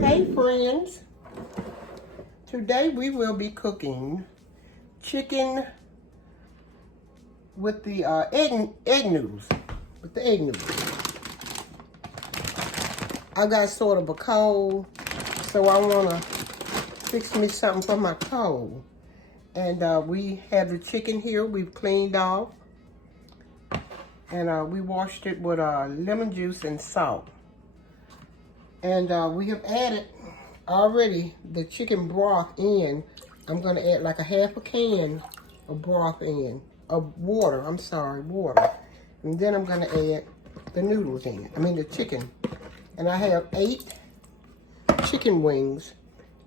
Hey friends, today we will be cooking chicken with the egg noodles. With the egg noodles. I got sort of a cold, so I want to fix me something for my cold. And we have the chicken here we've cleaned off. And we washed it with lemon juice and salt. And we have added already the chicken broth in. I'm going to add like a half a can of broth in. Of water, I'm sorry, water. And then I'm going to add the noodles in. I mean the chicken. And I have 8 chicken wings.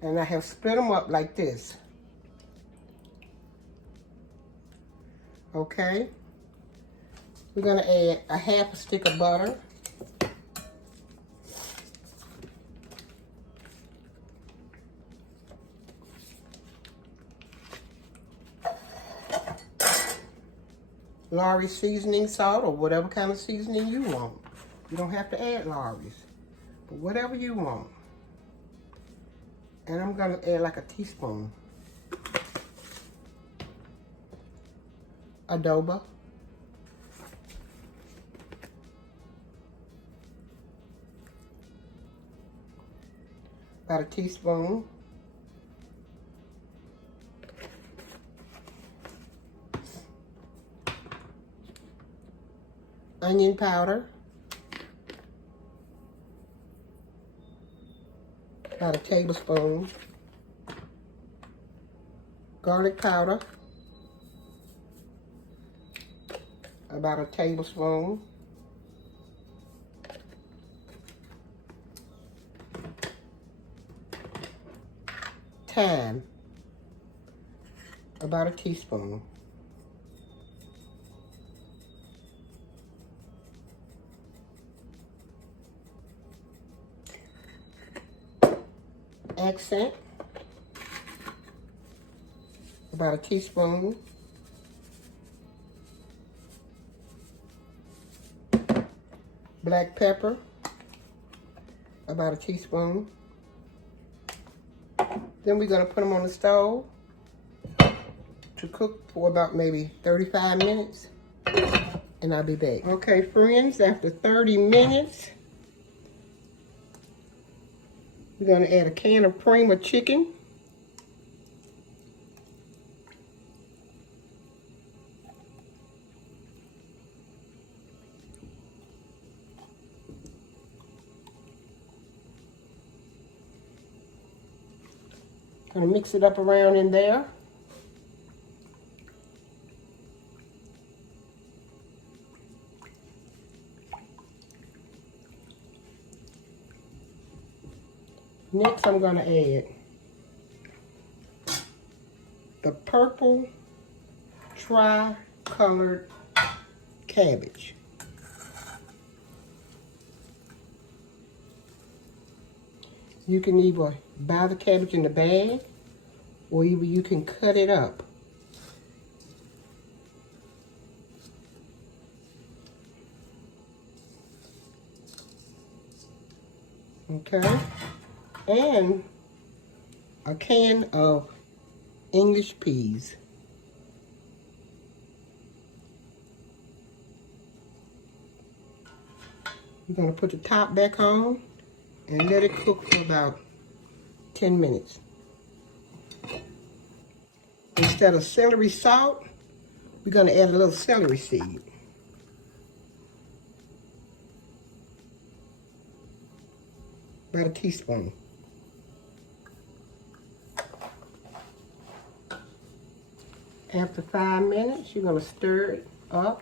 And I have split them up like this. Okay. We're going to add a half a stick of butter. Lawry's seasoning salt or whatever kind of seasoning you want. You don't have to add Lawry's, but whatever you want. And I'm going to add like a teaspoon. Adobo. About a teaspoon. Onion powder. About a tablespoon. Garlic powder. About a tablespoon. Thyme. About a teaspoon. Accent, about a teaspoon. Black pepper, about a teaspoon. Then we're going to put them on the stove to cook for about maybe 35 minutes. And I'll be back. Okay, friends, after 30 minutes, we're going to add a can of prima chicken. Going to mix it up around in there. Next, I'm going to add the purple tri-colored cabbage. You can either buy the cabbage in the bag, or either you can cut it up. Okay? And a can of English peas. You're going to put the top back on and let it cook for about 10 minutes. Instead of celery salt, we're going to add a little celery seed. About a teaspoon. After 5 minutes, you're going to stir it up.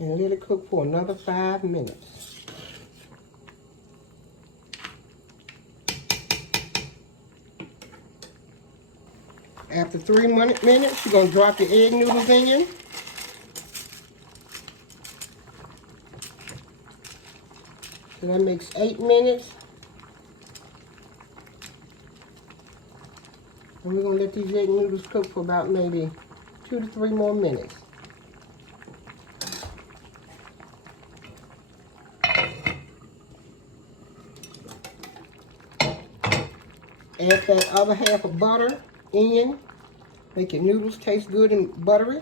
And let it cook for another 5 minutes. After 3 minutes, you're going to drop your egg noodles in. So that makes 8 minutes. And we're going to let these egg noodles cook for about maybe 2 to 3 more minutes. Add that other half of butter in. Make your noodles taste good and buttery.